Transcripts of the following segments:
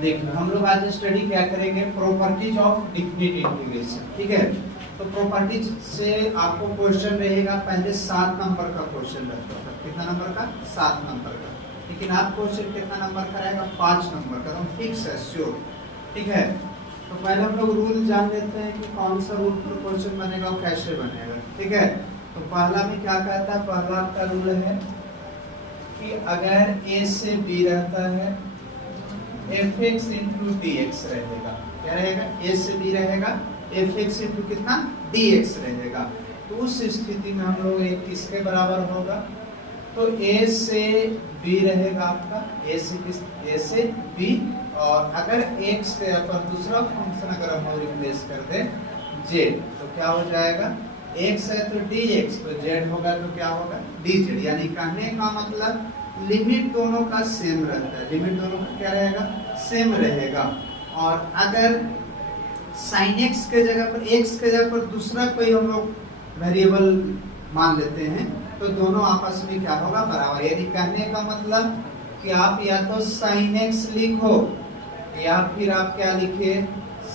देखिए हम लोग आज स्टडी क्या करेंगे, प्रॉपर्टीज ऑफ डिफिनिट इंटीग्रेशन। ठीक है, तो प्रॉपर्टीज से आपको क्वेश्चन रहेगा, पहले 7 नंबर का क्वेश्चन रहता है। कितना नंबर का? 7 नंबर का। लेकिन आप क्वेश्चन कितना नंबर का रहेगा? 5 नंबर का, तो फिक्स है, श्योर। ठीक है, तो पहले हम लोग रूल जान लेते हैं कि कौन सा रूल पर क्वेश्चन बनेगा और कैसे बनेगा। ठीक है, तो पहला में क्या कहता है, पहला आपका रूल है कि अगर a से b रहता है fx इंटू dx रहेगा। क्या रहेगा? a से b रहेगा, fx इंटू कितना? dx रहेगा। तो उस स्थिति में हम लोग एक किसके बराबर होगा? तो a से b रहेगा आपका, a से b, और अगर x के पर दूसरा फंक्शन अगर हम रिप्लेस कर दें z, तो क्या हो जाएगा? x है तो dx, तो z होगा तो क्या होगा? dz। यानी कहने का मतलब लिमिट दोनों का सेम रहता है, लिमिट दोनों का क्या रहेगा? सेम रहेगा। और अगर sin x के जगह पर, x के जगह पर दूसरा कोई हम लोग वेरिएबल मान लेते हैं, तो दोनों आपस में क्या होगा? बराबर। यानी कहने का मतलब कि आप या तो sin x लिखो या फिर आप क्या लिखे?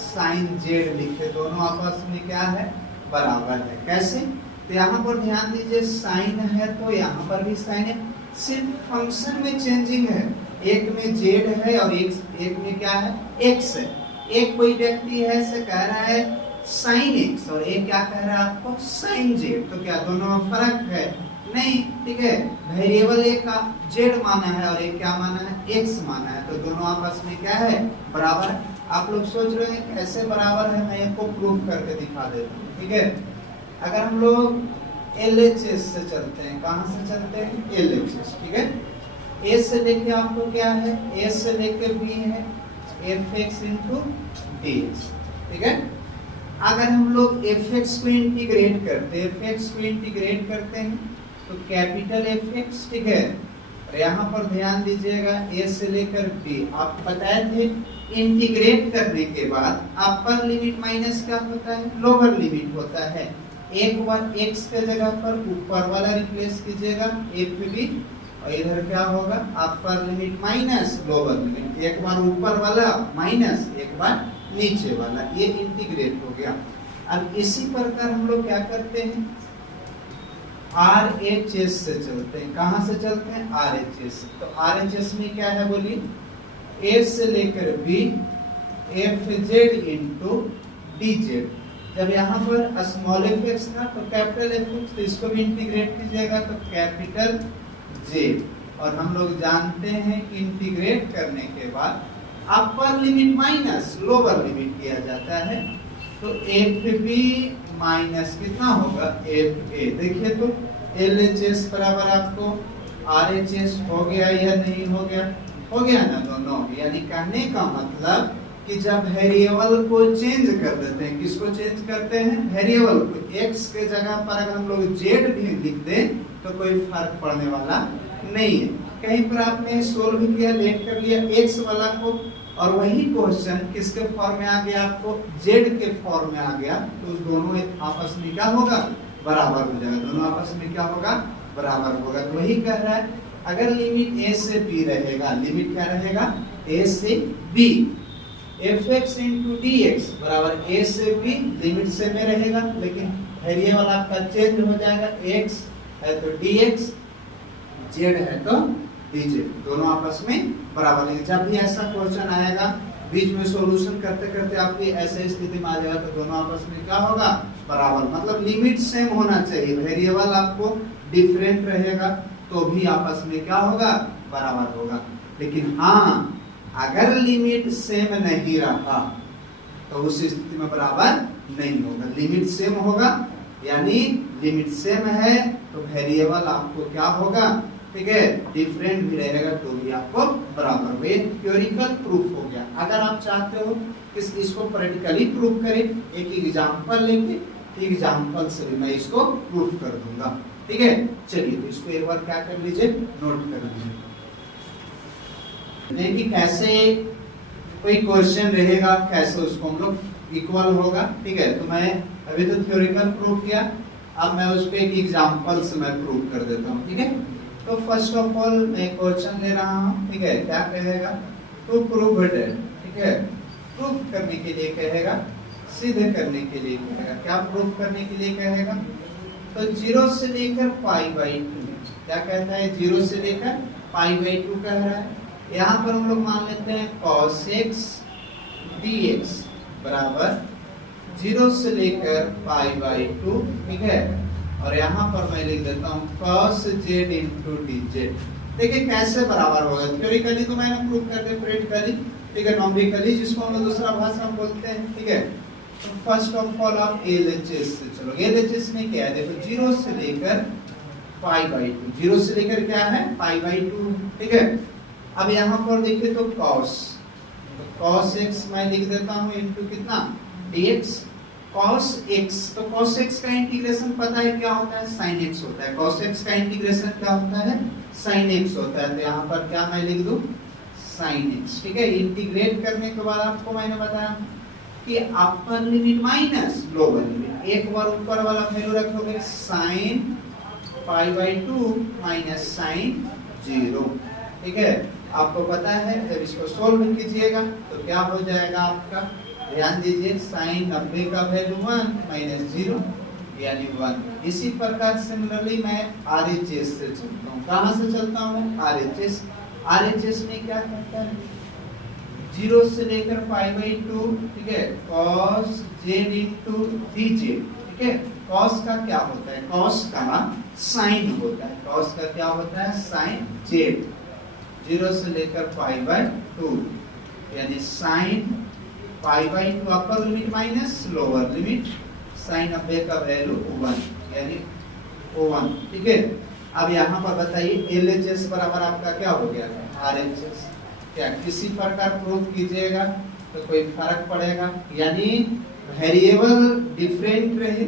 sin z लिखे, दोनों आपस में क्या है? बराबर है। कैसे? तो यहाँ पर ध्यान दीजिए, साइन है तो यहाँ पर भी साइन है, सिर्फ फंक्शन में चेंजिंग है। एक में z है और एक में क्या है? x है। एक कोई व्यक्ति है से कह रहा है sin x और एक क्या कह रहा है आपको? sin z, तो क्या दोनों में फर्क है? नहीं। ठीक है, वेरिएबल एक का z माना है और एक क्या माना है? x माना है, तो दोनों आपस में क्या है? बराबर है। आप लोग सोच रहे हैं कैसे बराबर है, मैं आपको प्रूव करके दिखा देता हूँ। ठीक है, अगर हम लोग LHS से चलते हैं, कहां से चलते हैं? LHS। ठीक है, A से लेके आपको क्या है? A से लेके B है fx इंटू dx। ठीक है, अगर हम लोग fx को इंटीग्रेट करते हैं तो कैपिटल fx, ठीक है, और यहाँ पर ध्यान दीजिएगा A से लेकर B, आप बताए थे इंटीग्रेट करने के बाद अपर लिमिट माइनस क्या होता है? लोअर लिमिट होता है। एक बार x के जगह पर ऊपर वाला रिप्लेस कीजिएगा fb, और इधर क्या होगा? अपर लिमिट माइनस लोअर लिमिट, एक बार ऊपर वाला माइनस एक बार नीचे वाला, ये इंटीग्रेट हो गया। अब इसी प्रकार हम लोग क्या करते हैं? RHS से चलते हैं। कहां से चलते हैं? RHS। तो RHS में क्या है बोलिए? A से लेकर B fz इंटू dz। जब यहाँ पर स्मॉल fx था तो कैपिटल fx, तो इसको भी इंटीग्रेट कीजिएगा तो कैपिटल j। और हम लोग जानते हैं कि इंटीग्रेट करने के बाद अपर लिमिट माइनस लोअर लिमिट किया जाता है, तो fb माइनस कितना होगा? fa। देखिए तो LHS बराबर आपको RHS हो गया या नहीं हो गया? हो गया ना दोनों। यानी कहने का मतलब कि जब वेरिएबल को चेंज कर देते हैं, किसको चेंज करते हैं? वेरिएबल को। x के जगह पर अगर हम लोग z भी लिख दें तो कोई फर्क पड़ने वाला नहीं है। कहीं पर आपने सोल्व किया, लेट कर लिया x वाला को, और वही क्वेश्चन किसके फॉर्म में आ गया? आपको z के फॉर्म में आ गया, तो उस दोनों आपस में क्या होगा? बराबर हो जाएगा। दोनों आपस में क्या होगा? बराबर होगा। तो वही कह रहा है, अगर लिमिट a से b रहेगा, लिमिट क्या रहेगा? a से b, fx इंटू dx बराबर a से b, लिमिट से में रहेगा, लेकिन वेरिएबल आपका चेंज हो जाएगा। x है तो dx, z है तो dz, दोनों आपस में बराबर है। जब भी ऐसा क्वेश्चन आएगा, बीच में सॉल्यूशन करते करते आपकी ऐसे स्थिति में आ जाएगा, तो दोनों आपस में क्या होगा? बराबर। मतलब लिमिट सेम होना चाहिए, वेरिएबल आपको डिफरेंट रहेगा तो भी आपस में क्या होगा? बराबर होगा। लेकिन हाँ, अगर लिमिट सेम नहीं रहा तो उस स्थिति में बराबर नहीं होगा। लिमिट सेम होगा, यानी लिमिट सेम है तो वेरिएबल आपको क्या होगा? ठीक है, डिफरेंट भी रहेगा तो भी आपको बराबर। वे थ्योरिकल प्रूफ हो गया। अगर आप चाहते हो कि इसको प्रैक्टिकली प्रूफ करें, एक एग्जांपल लेके, एग्जांपल से भी मैं इसको प्रूफ कर दूंगा। ठीक है, चलिए तो इसको एक बार क्या कर लीजिए? नोट कर लीजिए। देखिए कैसे कोई क्वेश्चन रहेगा, कैसे उसको हम लोग इक्वल होगा। ठीक है, तो मैं अभी तो थ्योरिकल प्रूफ किया, अब मैं उसको एक एग्जांपल से मैं प्रूफ कर देता हूँ। ठीक है, तो फर्स्ट ऑफ ऑल मैं क्वेश्चन ले रहा हूँ। ठीक है, क्या कहेगा? टू प्रूव दैट ठीक है। प्रूफ करने के लिए कहेगा, सिद्ध करने के लिए कहेगा। क्या प्रूफ करने के लिए कहेगा? तो 0 से लेकर π/2, क्या कहता है? 0 से लेकर π/2 कह रहा है। यहाँ पर हम लोग मान लेते हैं cos x dx बराबर 0 से लेकर π/2, ठीक है। और यहाँ पर मैं लिख देता हूँ cos z into dz। देखिए कैसे बराबर होगा। थ्योरिकली तो मैंने प्रूव कर दिया, प्रैक्टिकली ठीक है, नॉमिकली जिसको हम लोग दूसरा भाषा में बोलते हैं, ठीक है। तो फर्स्ट ऑफ ऑल आप LHS से चलो। LHS में क्या है? देखो 0 से लेकर π/2, 0 से लेकर क्या है? π/2, ठीक है। अब यहाँ पर देखिए तो cos x मैं लिख देता हूँ इनटू कितना? dx cos x। तो cos x का इंटीग्रेशन पता है क्या होता है? sin x होता है। cos x का इंटीग्रेशन क्या होता है? sin x होता है। तो यहाँ पर क्या मैं लिख दूं? sin x, ठीक है। इंटीग्रेट करने के बाद आपको मैंने बताया कि अपर लिमिट माइनस लोअर लिमिट, एक बार ऊपर वाला वैल्यू रखोगे sin π/2 माइनस sin 0, ठीक है। आपको पता है जब इसको सोल्व कीजिएगा तो क्या हो जाएगा आपका? ध्यान दीजिए, sin 90 का वैल्यू 1 माइनस 0 यानी 1। इसी प्रकार सिमिलरली मैं RHS से चलता हूँ। कहाँ से चलता हूँ? RHS। RHS में क्या करता है? 0 से लेकर π/2, ठीक है, cos z into dz, ठीक है। cos का क्या होता है? cos का sin होता है। cos का क्या होता है? sin z। 0 से लेकर π/2 यानी sin π/2 upper limit minus lower limit, sin 90 का वैल्यू 1 यानी 1, ठीक है। अब यहाँ पर बताइए LHS बराबर आपका क्या हो गया? RHS। क्या किसी प्रकार प्रूव कीजिएगा तो कोई फर्क पड़ेगा? यानी वेरिएबल डिफरेंट रहे,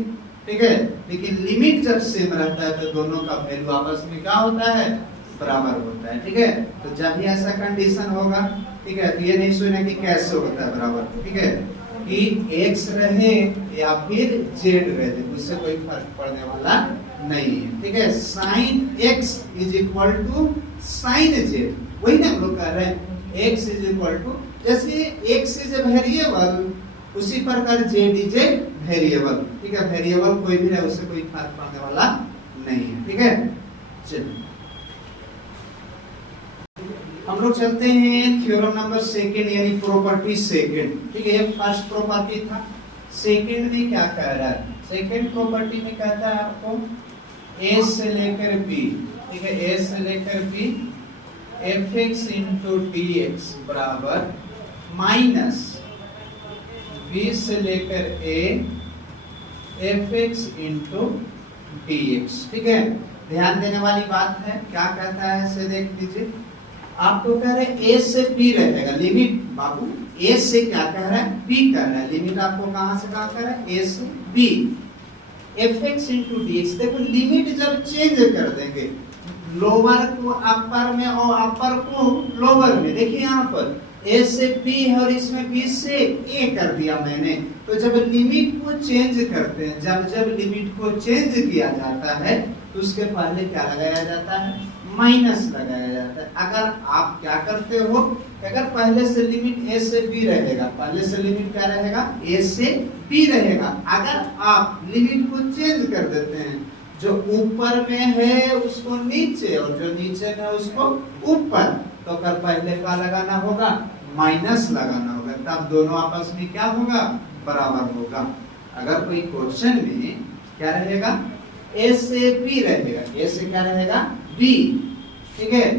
ठीक है, लेकिन लिमिट जब सेम रहता है तो दोनों का वैल्यू आपस में क्या होता है? बराबर होता है, ठीक है। तो जब भी ऐसा कंडीशन होगा, ठीक है, तो ये नहीं सोचना कि कैसे होता है बराबर, ठीक है, कि x रहे या फिर z रहे, उससे कोई फर्क पड़ने वाला नहीं है, ठीक है। sin x is equal to sin z, वही ना हम लोग कह रहे हैं। x इज इक्वल टू, जैसे x इज वेरिएबल उसी प्रकार z इज वेरिएबल, ठीक है। वेरिएबल कोई भी रहे उससे कोई फर्क पड़ने वाला नहीं है, ठीक है। चलिए हम लोग चलते हैं थ्योरम नंबर सेकंड यानी प्रॉपर्टी सेकंड, ठीक है। फर्स्ट प्रॉपर्टी था, सेकंड में क्या कह रहा है? सेकंड प्रॉपर्टी में कहता है आपको a से लेकर b, ठीक है, a से लेकर b fx into dx बराबर माइनस b से लेकर a fx into dx, ठीक है। ध्यान देने वाली बात है, क्या कहता है इसे देख लीजिए। आपको कह रहे हैं a से b रहेगा, लिमिट बाबू a से क्या कह रहा है? b कह रहा है। लिमिट आपको कहां से कहां कह रहा है? a से b fx into dx। देखो लिमिट जब चेंज कर देंगे, लोअर को अपर में और अपर को लोअर में, देखिए यहाँ पर a से b है और इसमें b से a कर दिया मैंने। तो जब लिमिट को चेंज करते हैं, जब लिमिट को चेंज किया जाता है तो उसके पहले क्या लगाया जाता है? माइनस लगाया जाता है। अगर आप क्या करते हो, अगर पहले से लिमिट a से b रहेगा, पहले से लिमिट क्या रहेगा? a से b रहेगा। अगर आप लिमिट को चेंज कर देते हैं, जो ऊपर में है उसको नीचे और जो नीचे में उसको ऊपर, तो अगर पहले क्या लगाना होगा? माइनस लगाना होगा, तब दोनों आपस में क्या होगा? बराबर होगा। अगर कोई क्वेश्चन में क्या रहेगा? a से b रहेगा, a से क्या रहेगा? b, ठीक है।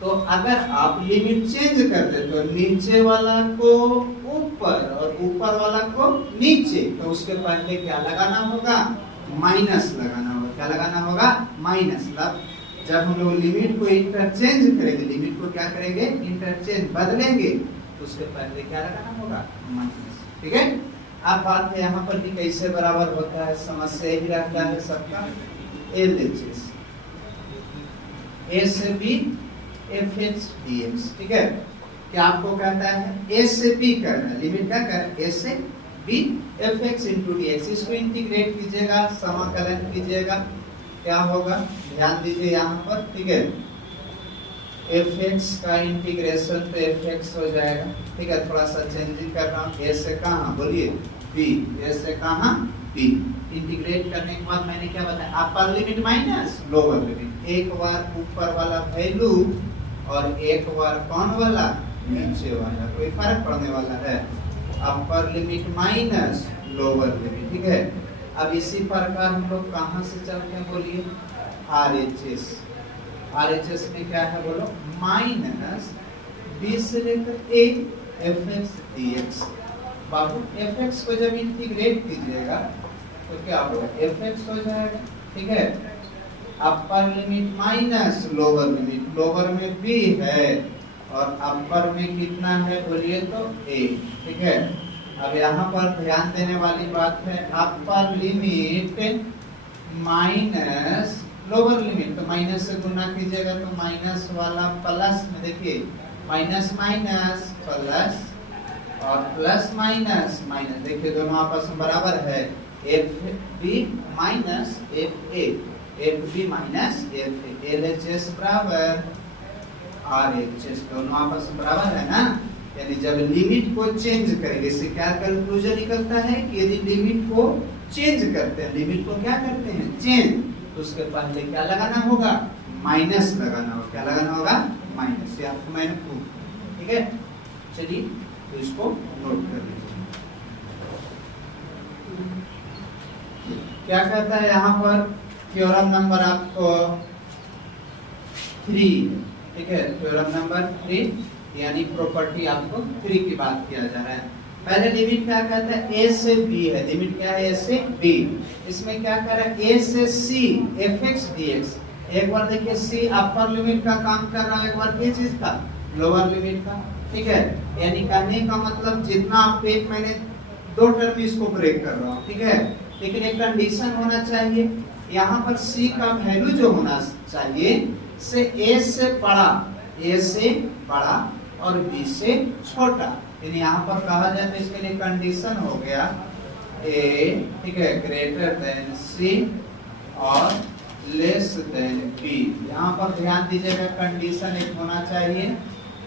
तो अगर आप लिमिट चेंज कर दे तो नीचे वाला को ऊपर और ऊपर वाला को नीचे, तो उसके पहले क्या लगाना होगा? माइनस लगाना होगा। क्या लगाना होगा? माइनस। मतलब जब हम लोग लिमिट को इंटरचेंज करेंगे, लिमिट को क्या करेंगे? इंटरचेंज बदलेंगे, तो उसके पहले क्या लगाना होगा? माइनस, ठीक है। अब बात है यहाँ पर कि कैसे बराबर होता है, समस्या ही रहता है सबका। LHS a से b fx dx, ठीक है। क्या आपको कहता है? a से b करना, लिमिट क्या कर? a से b fx into dx। इसको इंटीग्रेट कीजिएगा, समाकलन कीजिएगा, क्या होगा? ध्यान दीजिए यहाँ पर, ठीक है। एफ एक्स का इंटीग्रेशन तो एफ एक्स हो जाएगा, ठीक है। थोड़ा सा चेंजिंग कर रहा हूँ, ए से कहाँ बोलिए बी, ए से कहाँ बी। इंटीग्रेट करने के बाद मैंने क्या बताया, अपर लिमिट माइनस लोअर लिमिट, एक बार ऊपर वाला वैल्यू और एक बार कौन वाला नीचे वाला, कोई फर्क पड़ने वाला है, upper limit minus lower limit, ठीक है। अब इसी प्रकार हम लोग कहाँ से चलते हैं बोलिए, RHS, RHS में क्या है बोलो, माइनस बी से लेकर A F x d x. Babu F x को जब इंटीग्रेट कीजिएगा तो क्या होगा, एफ एक्स हो जाएगा, ठीक है। Upper limit minus lower limit, lower में बी है और अपर में कितना है बोलिए तो ए, ठीक है। अब यहाँ पर ध्यान देने वाली बात है, upper limit minus lower limit, तो माइनस से गुना कीजिएगा तो माइनस वाला प्लस में, देखिए माइनस माइनस प्लस और प्लस माइनस माइनस, देखिए दोनों आपस में बराबर है, f b minus f a, f b minus f a, L H S बराबर आर एच एस, दोनों आपस में बराबर है ना। यानी जब लिमिट को चेंज करेंगे, इससे क्या कंक्लूजन निकलता है कि यदि लिमिट को चेंज करते हैं, लिमिट को क्या करते हैं चेंज, तो उसके पहले क्या लगाना होगा, माइनस लगाना होगा, क्या लगाना होगा माइनस, ये आपको मैंने प्रूफ, ठीक है। चलिए तो इसको नोट कर लीजिए, क्या कहता है यहाँ पर, थ्योरम नंबर आपको 3, ठीक है, थ्योरम नंबर 3, यानी प्रॉपर्टी आपको 3 की बात किया जा रहा है। पहले लिमिट क्या कहता है, ए से बी है, लिमिट क्या है, ए से बी। इसमें क्या कर रहा है, ए से c f x d x. एक बार देखिए सी अपर लिमिट का काम कर रहा है, एक बार किस चीज का, लोअर लिमिट का, ठीक है। यानी कहने का मतलब जितना आप एक, मैंने 2 टर्म इसको ब्रेक कर रहा हूँ, ठीक है। लेकिन एक कंडीशन होना चाहिए, यहाँ पर सी का वैल्यू जो होना चाहिए से ए से बड़ा, ए से बड़ा और बी से छोटा। यानी यहाँ पर कहा जाए तो इसके लिए कंडीशन हो गया ए, ठीक है, ग्रेटर देन सी और लेस देन बी। यहाँ पर ध्यान दीजिएगा, कंडीशन एक होना चाहिए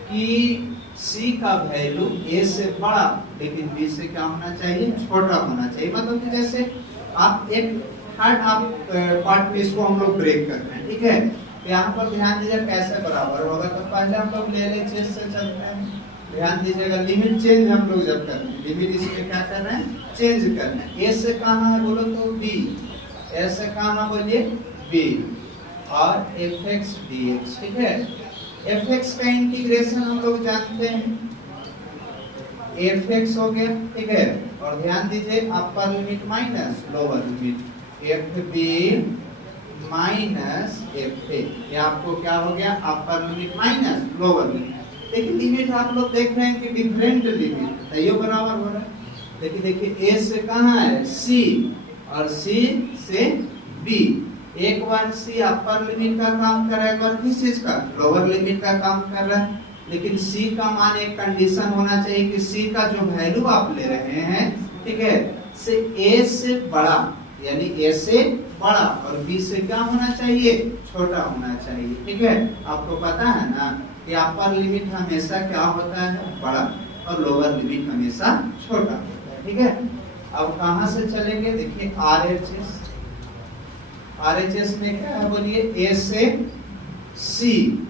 कि सी का वैल्यू ए से बड़ा लेकिन बी से क्या होना चाहिए, छोटा होना चाहिए। मतलब कि जैसे आप एक थर्ड आप पार्ट में इसको हम लोग ब्रेक कर रहे हैं, ठीक है। तो यहाँ पर ध्यान दीजिए कैसे बराबर होगा, तो पहले हम लोग ले चेंज से चलते हैं। ध्यान दीजिएगा, लिमिट चेंज हम लोग जब कर रहे हैं, लिमिट इसमें क्या कर रहे हैं, चेंज कर रहे हैं। ए से कहाँ है बोलो तो बी, ए से कहाँ बोलिए बी, और एफ एक्स डी एक्स, ठीक है। एफ एक्स का इंटीग्रेशन हम लोग जानते हैं, एफ एक्स हो गया, ठीक है। और ध्यान दीजिए upper limit minus lower limit, f b minus f a, ये आपको क्या हो गया, upper limit minus lower limit. लेकिन लिमिट आप लोग देख रहे हैं कि डिफरेंट लिमिट है, ये बराबर हो रहा है। लेकिन देखिए ए से कहाँ है सी और सी से बी, एक बार सी अपर लिमिट का काम कर रहा है, एक बार किस चीज का, लोअर लिमिट का काम कर रहा है। लेकिन सी का मान एक कंडीशन होना चाहिए कि सी का जो वैल्यू आप ले रहे हैं, ठीक है, से ए से बड़ा, यानी ए से बड़ा और बी से क्या होना चाहिए, छोटा होना चाहिए, ठीक है। आपको पता है ना कि अपर लिमिट हमेशा क्या होता है, बड़ा, और लोअर लिमिट हमेशा छोटा होता है, ठीक है। अब कहां से चलेंगे, देखिए आरएचएस, आरएचएस में क्या है बोलिए, ए से सी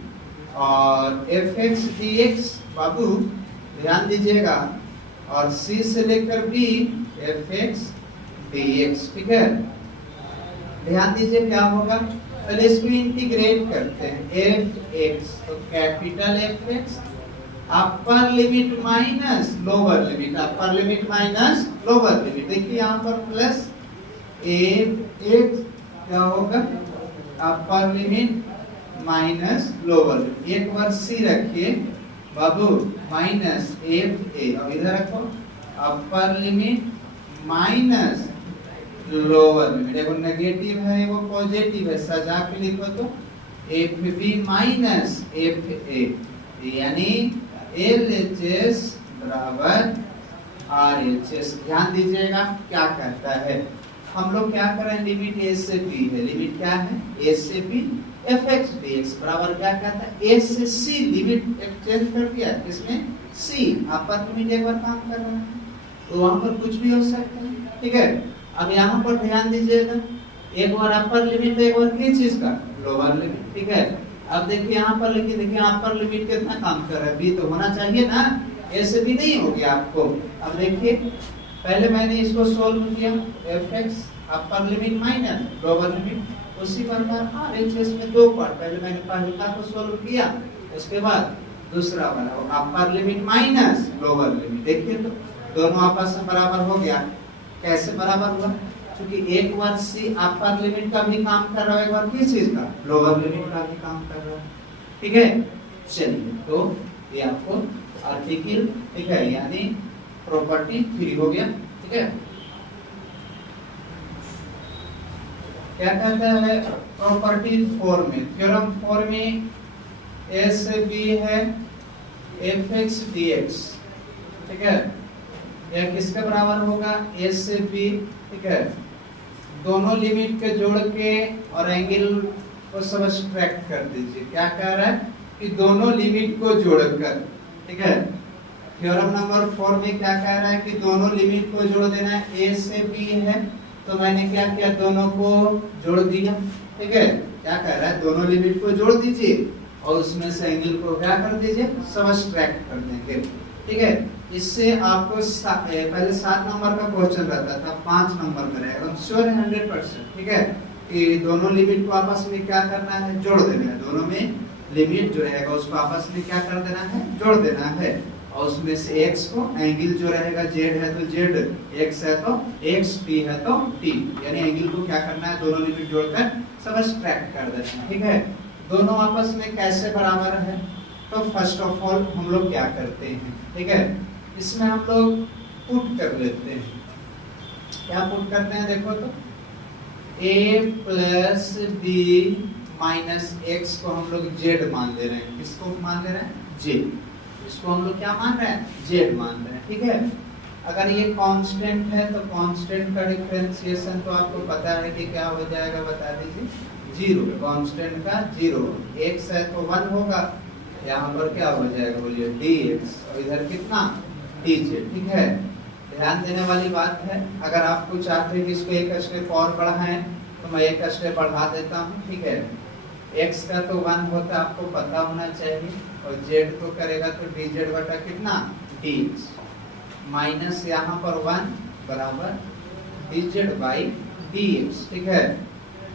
और एफ एक्स डी एक्स, बाबू ध्यान दीजिएगा, और सी से लेकर b f x d x, ठीक है। ध्यान दीजिए क्या होगा, पहले इसको इंटीग्रेट करते हैं, एफ एक्स, तो कैपिटल एफ एक्स अपर लिमिट माइनस लोअर लिमिट, अपर लिमिट माइनस लोअर लिमिट। देखिए यहाँ पर प्लस एफ एक्स क्या होगा, अपर लिमिट माइनस लोअर लिमिट, एक बार सी रखिए बाबू माइनस एफ ए, अब इधर रखो upper limit minus lower limit, एगो नेगेटिव है एगो पॉजिटिव है, सजा के लिखो तो f b minus f a, यानी एल एच एस बराबर आर एच एस। ध्यान दीजिएगा क्या कहता है, हम लोग क्या कर रहे हैं, लिमिट ए से बी है, लिमिट क्या है ए से b, f x d x बराबर क्या कहता है, ए से सी लिमिट चेंज कर दिया, इसमें सी अपर लिमिट एक बार काम कर रहा है, तो वहां पर कुछ भी हो सकता है, ठीक है। अब यहाँ पर ध्यान दीजिएगा, एक बार अपर लिमिट तो एक बार किस चीज का, लोअर लिमिट, ठीक है। अब देखिए यहाँ पर लिखिए, देखिए अपर लिमिट कितना काम कर रहा है, बी तो होना चाहिए ना, ए से भी नहीं हो गया आपको। अब देखिए पहले मैंने इसको सोल्व किया, एफ एक्स अपर लिमिट माइनस लोअर लिमिट, उसी प्रकार आरएचएस में दो पार्ट, पहले मैंने पहला को सोल्व किया, उसके बाद दूसरा वाला अपर लिमिट माइनस लोअर लिमिट, देखिए तो दोनों आपस में बराबर हो गया। कैसे बराबर हुआ, क्योंकि एक बार सी अपर लिमिट का भी काम कर रहा है, एक बार किस चीज का, लोअर लिमिट का भी काम कर रहा है, ठीक है। चलिए तो ये आपको आर्टिकल, ठीक है, यानी प्रॉपर्टी 3 हो गया, ठीक है। क्या कहता है प्रॉपर्टी 4 में, थ्योरम 4 में ए से बी है एफ एक्स डी एक्स, ठीक है, यह किसके बराबर होगा, ए से बी, ठीक है, दोनों लिमिट के जोड़ के और एंगल को सब्ट्रैक्ट कर दीजिए। क्या कह रहा है कि दोनों लिमिट को जोड़कर, ठीक है, थ्योरम नंबर 4 में क्या कह रहा है कि दोनों लिमिट को जोड़ देना है, ए से बी है तो मैंने क्या किया, दोनों को जोड़ दिया, ठीक है। क्या कह रहा है, दोनों लिमिट को जोड़ दीजिए और उसमें से एंगल को क्या कर दीजिए, सब्ट्रैक्ट कर देंगे, ठीक है। इससे आपको पहले 7 नंबर का क्वेश्चन रहता था, 5 नंबर में रहेगा, श्योर है 100%, ठीक है, कि दोनों लिमिट को आपस में क्या करना है, जोड़ देना है, दोनों में लिमिट जो रहेगा उसको आपस में क्या कर देना है, जोड़ देना है, और उसमें से x को एंगल जो रहेगा z है तो z, x है तो x, t है तो t, यानी एंगल को क्या करना है, दोनों लिमिट जोड़कर सब्ट्रैक्ट कर देना है, ठीक है। दोनों आपस में कैसे बराबर है, तो फर्स्ट ऑफ ऑल हम लोग क्या करते हैं, ठीक है, इसमें हम लोग पुट कर लेते हैं। क्या पुट करते हैं, देखो तो a plus b minus x को हम लोग z मान ले रहे हैं, किसको मान ले रहे हैं, z, इसको हम लोग क्या मान रहे हैं, z मान रहे हैं, ठीक है। अगर ये कांस्टेंट है तो कांस्टेंट का डिफरेंशिएशन तो आपको पता है कि क्या हो जाएगा, बता दीजिए, 0, कांस्टेंट का 0, x है तो 1 होगा, यहाँ पर क्या हो जाएगा बोलिए, dx, और इधर कितना, dz, ठीक है। ध्यान देने वाली बात है, अगर आपको चाहते हैं कि इसको एक स्टेप और बढ़ाएं तो मैं एक स्टेप बढ़ा देता हूँ, ठीक है। x का तो 1 होता आपको पता होना चाहिए, और z को करेगा तो dz बटा कितना, dx, माइनस यहाँ पर 1 बराबर dz बाई dx, ठीक है।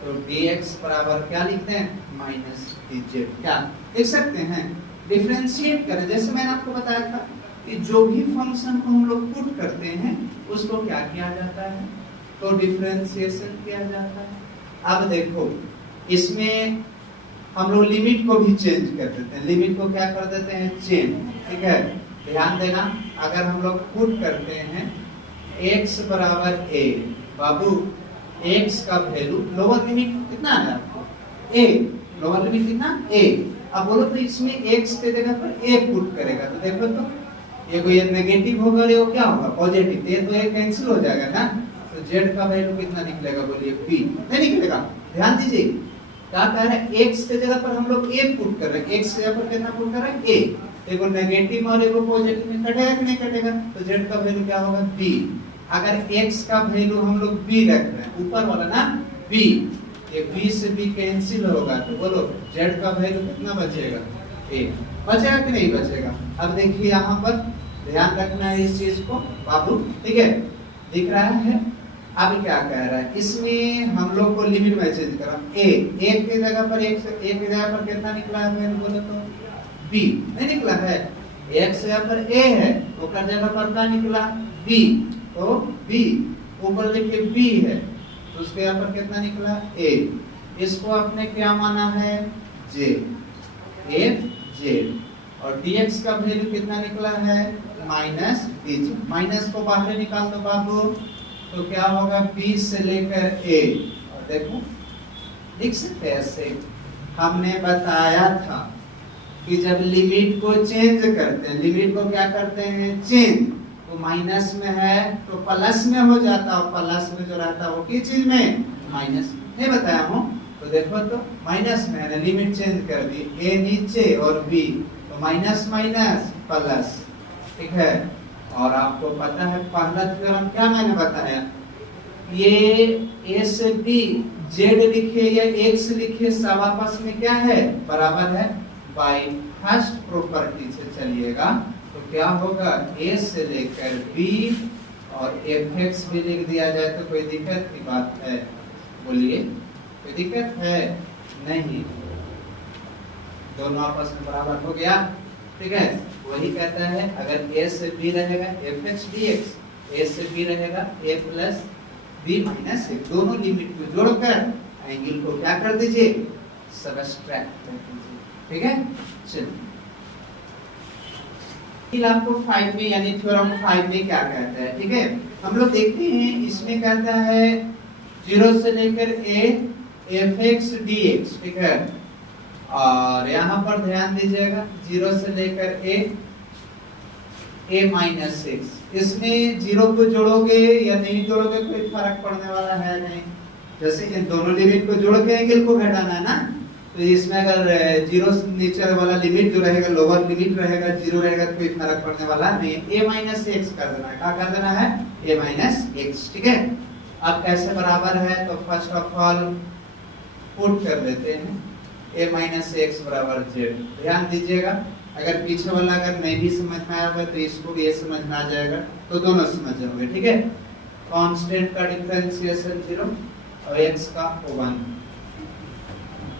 तो dx बराबर क्या लिखते हैं, माइनस dz, क्या लिख सकते हैं, डिफरेंशिएट करें, जैसे मैंने आपको बताया था कि जो भी फंक्शन को हम लोग पुट करते हैं उसको क्या किया जाता है, तो डिफरेंशिएशन किया जाता है। अब देखो इसमें हम लोग लिमिट को भी चेंज कर देते हैं, लिमिट को क्या कर देते हैं, चेंज, ठीक है। ध्यान देना, अगर हम लोग पुट करते हैं x बराबर a, बाबू x का वैल्यू, लोअर लिमिट कितना है आपको, a, लोअर लिमिट कितना, a, अब बोलो तो इसमें x के जगह पर a पुट करेगा तो देखो तो ये नेगेटिव होगा और ये क्या होगा, पॉजिटिव, ये तो ये कैंसिल हो जाएगा ना, तो z का वैल्यू कितना निकलेगा बोलिए, b, नहीं निकलेगा। ध्यान दीजिए क्या कह रहे हैं, x के जगह पर हम लोग a पुट कर रहे हैं, x के जगह पर कितना पुट कर रहे हैं, a, देखो नेगेटिव और एगो पॉजिटिव में कटेगा कि नहीं कटेगा, तो z का वैल्यू क्या होगा, b। अगर x का वैल्यू हम लोग b रख रहे हैं, ऊपर वाला ना b, ये b से b कैंसिल होगा, तो बोलो z का वैल्यू कितना बचेगा, a, बचेगा कि नहीं बचेगा। अब देखिए यहाँ पर ध्यान रखना है इस चीज को बाबू, ठीक है, दिख रहा है। अब क्या कह रहा है, इसमें हम लोग को लिमिट में चेंज करा, a, एक की जगह पर एक की जगह पर कितना निकला है, मैंने बोला तो b, नहीं निकला है, x जगह पर a है तो कर जगह पर क्या निकला, b, तो b, ऊपर देखिए b है तो उसके यहाँ पर कितना निकला, a, इसको आपने क्या माना है, j, f, j, और dx का वैल्यू कितना निकला है, माइनस dj, माइनस को बाहर निकाल दो बाबू, तो क्या होगा, b से लेकर a, देखो लिख सकते हैं ऐसे, हमने बताया था कि जब लिमिट को चेंज करते हैं, लिमिट को क्या करते हैं, चेंज, तो माइनस में है तो प्लस में हो जाता है, प्लस में जो रहता है वो किस चीज में, माइनस, नहीं बताया हूँ, तो तो देखो तो माइनस में है, लिमिट चेंज कर दी, ए नीचे और बी, तो माइनस माइनस प्लस, ठीक है। और आपको पता है पहला थ्योरम क्या मैंने बताया, ये ए से बी जेड लिखे या एक्स लिखे सब आपस में क्या है, बराबर है। बाय फर्स्ट प्रॉपर्टी से चलिएगा तो क्या होगा, ए से लेकर बी और एफ एक्स भी लिख दिया जाए तो कोई दिक्कत की बात है, बोलिए कोई दिक्कत है नहीं, दोनों आपस में बराबर हो गया, ठीक है। वही कहता है अगर ए से बी रहेगा एफ एक्स डी एक्स, ए से बी रहेगा ए प्लस बी माइनस ए, दोनों लिमिट को जोड़कर एंगल को क्या कर दीजिए, सबट्रैक्ट कर दीजिए, ठीक है। चलिए फिर आपको 5 में यानी थ्योरम 5 में क्या कहता है, ठीक है। हम लोग देखते हैं इसमें कहता है 0 से लेकर a F x d x, ठीक है। और यहाँ पर ध्यान दीजिएगा 0 से लेकर a माइनस एक्स, इसमें 0 को जोड़ोगे या नहीं जोड़ोगे कोई फर्क पड़ने वाला है नहीं, जैसे इन दोनों लिमिट को जोड़ के एंगल को घटाना है ना, तो इसमें अगर 0 नीचे वाला लिमिट जो रहेगा लोअर लिमिट रहेगा 0 रहेगा तो कोई फर्क पड़ने वाला नहीं, a माइनस एक्स कर देना है, क्या कर देना है, a माइनस एक्स, ठीक है। अब कैसे बराबर है, तो फर्स्ट ऑफ ऑल पुट कर लेते हैं a माइनस एक्स बराबर जेड। ध्यान दीजिएगा अगर पीछे वाला अगर नहीं भी समझ में आया तो इसको भी ये समझ में आ जाएगा, तो दोनों समझ जाओगे, ठीक है। कांस्टेंट का डिफरेंशिएशन 0 और x का 1,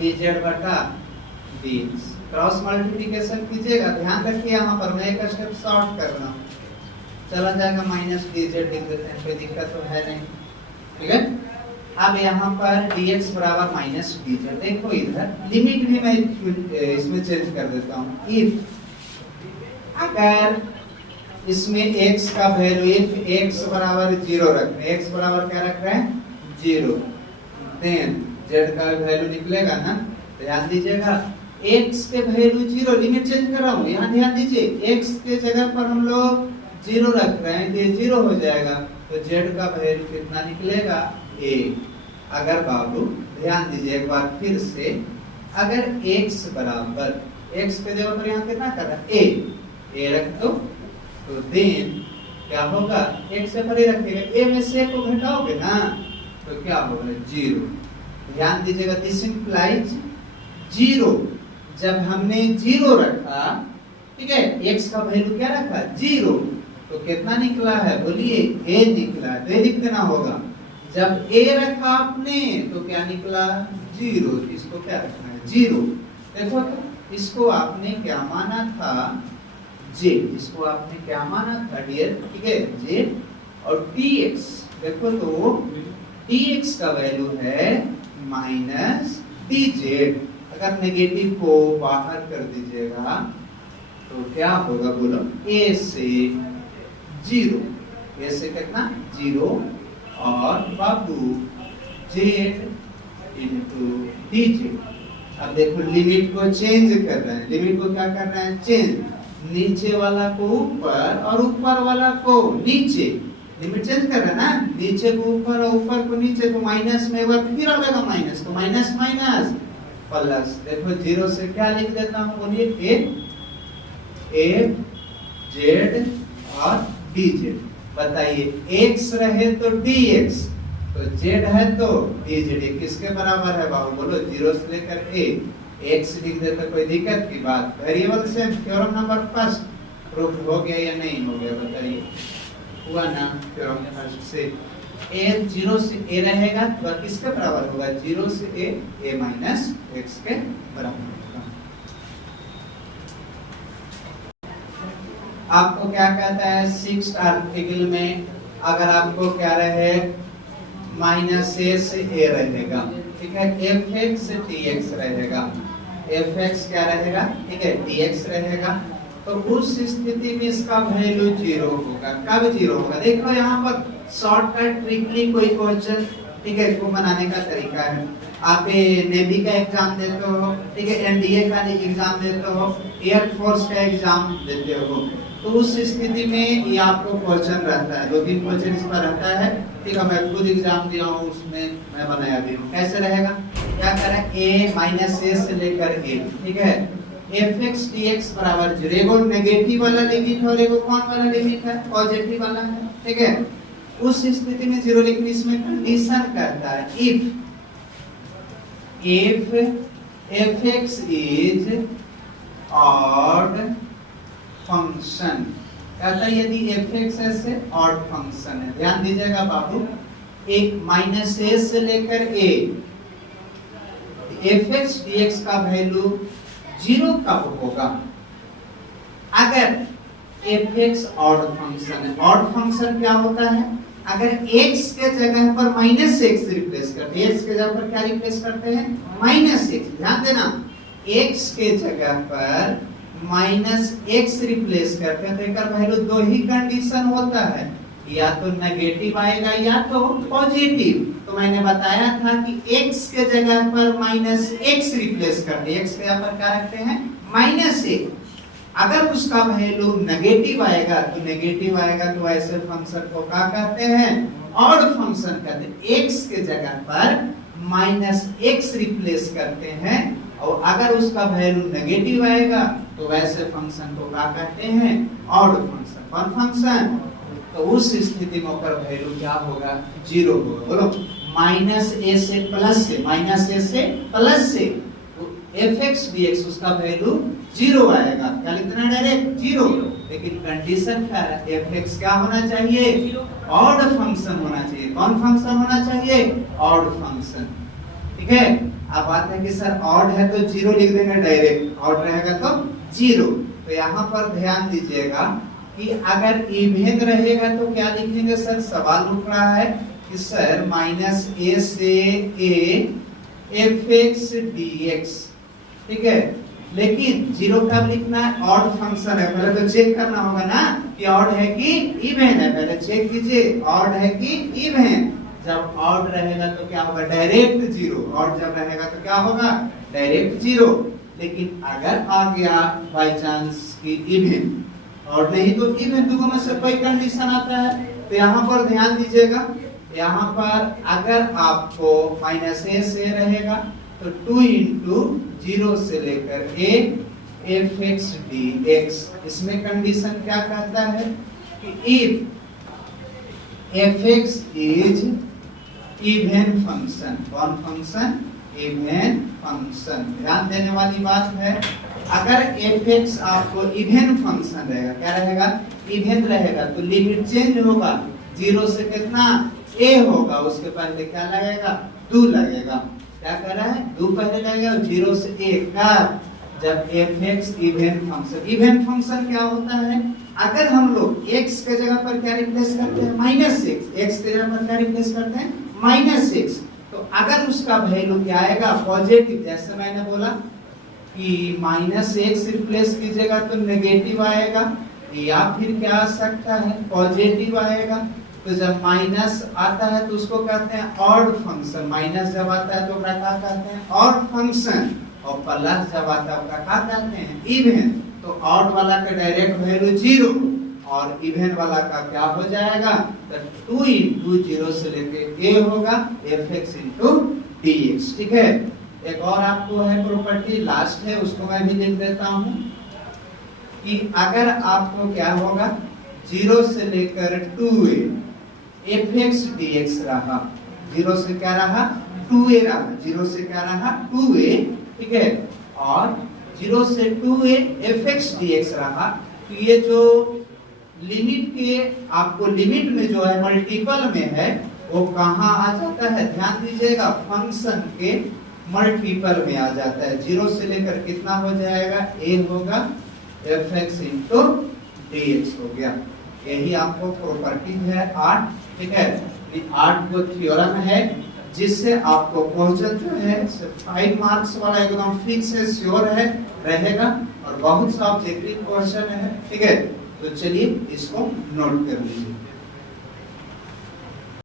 dz बटा dx, क्रॉस मल्टीप्लिकेशन कीजिएगा, ध्यान रखिए यहाँ पर मैं एक स्टेप शॉर्ट कर रहा हूँ, चला जाएगा माइनस dz लिख देते हैं, कोई दिक्कत तो है नहीं, ठीक है। अब यहाँ पर dx बराबर माइनस dz, देखो इधर लिमिट भी मैं इसमें चेंज कर देता हूँ, इफ अगर इसमें x का वैल्यू इफ x बराबर 0 रख रहे हैं, x बराबर क्या रख रहे हैं 0, देन z का वैल्यू निकलेगा ना, ध्यान दीजिएगा x के वैल्यू 0, लिमिट चेंज कर रहा हूँ, यहाँ ध्यान दीजिए x के जगह पर हम लोग 0 रख रहे हैं, ये 0 हो जाएगा, तो z का वैल्यू कितना निकलेगा a। अगर बाबू ध्यान दीजिए एक बार फिर से, अगर x बराबर x के जगह पर यहाँ कितना कर रहा है a रख दो, तो देन क्या होगा, x से परे रखेगा, a में से को घटाओगे ना तो क्या होगा 0। ध्यान दीजिएगा दिस इंप्लाइज 0, जब हमने 0 रखा, ठीक है, x का वैल्यू क्या रखा 0, तो कितना निकला है बोलिए a निकला, तो लिख देना होगा। जब a रखा आपने तो क्या निकला 0, इसको क्या रखना है 0। देखो तो इसको आपने क्या माना था j, इसको आपने क्या माना था डियर, ठीक है j, और dx देखो तो dx का वैल्यू है माइनस dz, अगर नेगेटिव को बाहर कर दीजिएगा तो क्या होगा बोलो, a से 0, a से कितना 0 और बाबू z इंटू dz। अब देखो लिमिट को चेंज कर रहे हैं, लिमिट को क्या कर रहे हैं चेंज, नीचे वाला को ऊपर और ऊपर वाला को नीचे, लिमिट चेंज कर रहे हैं ना, नीचे को ऊपर और ऊपर को नीचे, को माइनस में एक बार फिर आ जाएगा माइनस, तो माइनस माइनस प्लस, देखो 0 से क्या लिख देता हूँ बोलिए a z और dz। बताइए x रहे तो dx, तो z है तो dz, किसके बराबर है बाबू बोलो 0 से लेकर a, x लिख देते कोई दिक्कत की बात, वेरिएबल से थ्योरम नंबर फर्स्ट प्रूफ हो गया या नहीं हो गया, बताइए हुआ ना थ्योरम फर्स्ट से। a 0 से a रहेगा तो किसके बराबर होगा 0 से a माइनस x के बराबर। आपको क्या कहता है 6th आर्टिकल में, अगर आपको क्या रहे माइनस a से a रहेगा, ठीक है, fx से dx रहेगा, fx क्या रहेगा, ठीक है dx रहेगा, तो उस स्थिति में इसका वैल्यू 0 होगा। कब 0 होगा, देखो यहाँ पर शॉर्टकट ट्रिकली कोई क्वेश्चन, ठीक है, इसको बनाने का तरीका है। आप नेवी का एग्जाम देते हो, ठीक है, एनडीए का एग्जाम देते हो, एयरफोर्स का एग्जाम देते हो, तो उस स्थिति में ये आपको क्वेश्चन रहता है, 2-3 क्वेश्चन इस पर रहता है, ठीक है, मैं खुद एग्जाम दिया हूँ उसमें मैं बनाया भी हूँ। कैसे रहेगा, क्या करें, a माइनस a से लेकर a, ठीक है। fx dx बराबर 0, एगो नेगेटिव वाला लिमिट और एगो कौन वाला लिमिट है, पॉजिटिव वाला है, ठीक है। उस स्थिति में 0, लेकिन इसमें कंडीशन कहता है if fx is odd function, कहता है यदि fx ऐसे ऑड फंक्शन है। ध्यान दीजिएगा बाबू, एक माइनस a से लेकर a, fx dx का वैल्यू 0 कब होगा, अगर fx ऑड फंक्शन है। ऑड फंक्शन क्या होता है, अगर x के जगह पर माइनस x रिप्लेस करते हैं, x के जगह पर क्या रिप्लेस करते हैं, माइनस x। ध्यान देना, x के जगह पर माइनस x रिप्लेस करते हैं तो इसका वैल्यू दो ही कंडीशन होता है, या तो नेगेटिव आएगा या तो पॉजिटिव। तो मैंने बताया था कि x के जगह पर माइनस x रिप्लेस करते हैं, x के जगह पर क्या रखते हैं, माइनस x। अगर उसका वैल्यू नेगेटिव आएगा तो नेगेटिव आएगा तो ऐसे फंक्शन को क्या कहते हैं, ऑड फंक्शन कहते हैं। x के जगह पर माइनस x रिप्लेस करते हैं और अगर उसका वैल्यू नेगेटिव आएगा तो वैसे फंक्शन को क्या कहते हैं, ऑड फंक्शन। कौन फंक्शन, तो उस स्थिति में ओकर वैल्यू क्या होगा, 0 होगा। बोलो, माइनस a से प्लस से, माइनस a से प्लस से, तो fx dx उसका वैल्यू 0 आएगा। क्या लिखना है, डायरेक्ट 0। लेकिन कंडीशन क्या है, fx क्या होना चाहिए, ऑड फंक्शन होना चाहिए। कौन फंक्शन होना चाहिए, ऑड फंक्शन, ठीक है। अब बात है कि सर ऑड है तो 0 लिख देंगे डायरेक्ट, ऑड रहेगा तो 0। तो यहाँ पर ध्यान दीजिएगा कि अगर इवन रहेगा तो क्या लिखेंगे सर, सवाल उठ रहा है कि सर माइनस a से a fx dx, ठीक है। लेकिन 0 कब लिखना है, ऑड फंक्शन है, पहले तो चेक करना होगा ना कि ऑड है कि इवन है। पहले चेक कीजिए ऑड है कि इवन। जब ऑड रहेगा तो क्या होगा, डायरेक्ट 0। ऑड जब रहेगा तो क्या होगा, डायरेक्ट 0। लेकिन अगर आ गया बाय चांस कि इवन, और नहीं तो इवन, दोनों में से कोई कंडीशन आता है तो यहाँ पर ध्यान दीजिएगा। यहाँ पर अगर आपको माइनस a से रहेगा तो 2 इंटू 0 से लेकर a fx dx, इसमें कंडीशन क्या कहता है कि if fx is even function. कौन फंक्शन, इवन फंक्शन। ध्यान देने वाली बात है, अगर fx आपको इवन फंक्शन रहेगा, क्या रहेगा, इवन रहेगा, तो लिमिट चेंज होगा। 0 से कितना, a होगा, उसके पहले क्या लगेगा, 2 लगेगा। क्या कर रहा है, 2 पहले लगेगा, 0 से 1 का, जब fx even function. Even function क्या होता है, अगर हम लोग x के जगह पर क्या रिप्लेस करते हैं, माइनस x। x के जगह पर क्या रिप्लेस करते हैं, माइनस x। तो अगर उसका वैल्यू क्या आएगा, पॉजिटिव। जैसे मैंने बोला कि माइनस x रिप्लेस कीजिएगा तो नेगेटिव आएगा, या फिर क्या आ सकता है, पॉजिटिव आएगा। तो जब माइनस आता है तो उसको कहते हैं ऑड फंक्शन। माइनस जब आता है तो क्या कहते हैं, ऑड फंक्शन। और प्लस जब आता है क्या कहते हैं, इवन। तो ऑड वाला का डायरेक्ट वैल्यू 0 और इवन वाला का क्या हो जाएगा, तो 2 इंटू 0 से लेके a होगा fx इंटू dx, ठीक है। एक और आपको है प्रॉपर्टी, लास्ट है, उसको मैं भी लिख देता हूं कि अगर आपको क्या होगा, 0 से लेकर 2a fx dx रहा, 0 से क्या रहा, 2a रहा, 0 से क्या रहा, 2a, ठीक है। और 0 से 2a fx dx रहा, तो ये जो लिमिट के, आपको लिमिट में जो है मल्टीपल में है, वो कहाँ आ जाता है, ध्यान दीजिएगा, फंक्शन के मल्टीपल में आ जाता है। 0 से लेकर कितना हो जाएगा, a होगा fx इंटू dx हो गया। यही आपको प्रॉपर्टी है 8, ठीक है। 8 को थ्योरम है जिससे आपको क्वेश्चन जो है 5 मार्क्स वाला एकदम फिक्स है, श्योर है, रहेगा। और बहुत सा ऑब्जेक्टिव क्वेश्चन है, ठीक है। तो चलिए इसको नोट कर लीजिए।